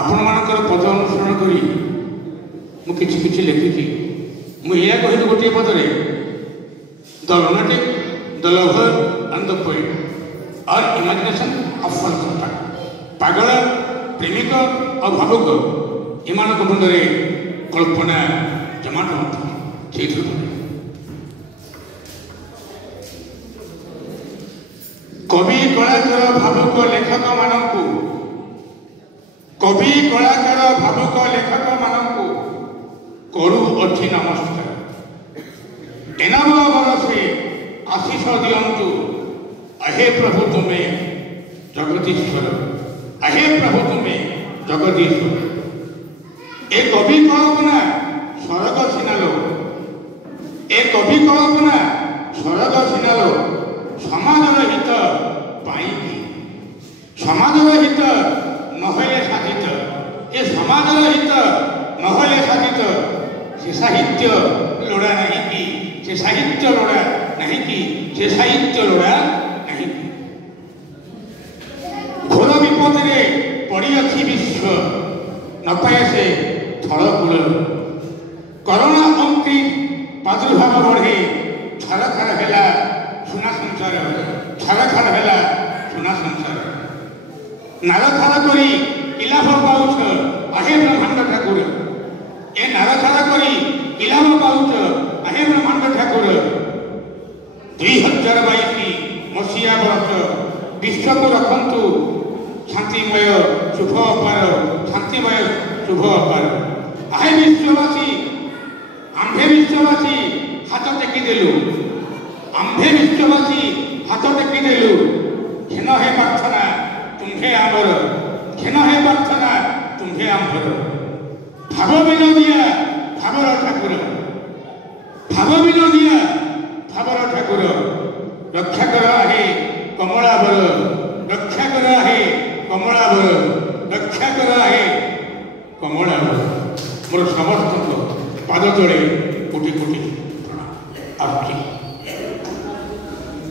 आपण मानकर पद अनुसरण करी मुझे किसी लिखी मुझे कहली गोटे पदरे the lunatic, the lover and the poet are imagination of one contact. पागल प्रेमिक और भावुक एमान मुंडे कल्पना जमाट कवि कलाकार भावुक लेखक मानकु कवि कलाकार भावुक लेखक मानकु करू अच्छी नमस्कार एनाम बरसे आशीष दियंतु अहे प्रभु तुमे जगदीश्वर अहे प्रभु तुमे जगदीश्वर ए कवि कल्पना स्वर्ग सिनालो ए कवि कल्पना स्वर्ग सिनालो समाजर हित पाई समाजर हित नहले साधित ए समाजर हित नहले साधित से साहित्य लोड़ा नहीं कि से साहित्य लोड़ा नहीं कि से साहित्य लोड़ा नहीं घोर विपद रे पड़ी अच्छी विश्व न पाए से थलकूल करोना अंकी प्रादुर्भाव बढ़े छरखर है सुना संसार छरखर है सुना संसार नारखार करी इलाभ पाउछ अहे ब्रह्मांड ठाकुर ए नारखार करी इलाभ पाउछ अहे ब्रह्मांड ठाकुर 2022 मसीहा वर्ष विश्व को रखंतु शांतिमय शुभ अपार शांतिमय शुभ अपार अहे विश्ववासी आम्भे विश्ववासी हाथ टेकी देलु आम्भे विश्ववासी हाथ टेकी देलु घेन है प्रार्थना तुम्हे आमर घेन है प्रार्थना तुम्हे आमर भाव विनोदिया भावर ठाकुर भाव विनोदिया भावर ठाकुर रक्षा कर आहे कमलावर रक्षा कर आहे कमलावर रक्षा कर आहे कमलावर मोर समस्त पाद तले कोटि कोटि प्रणाम।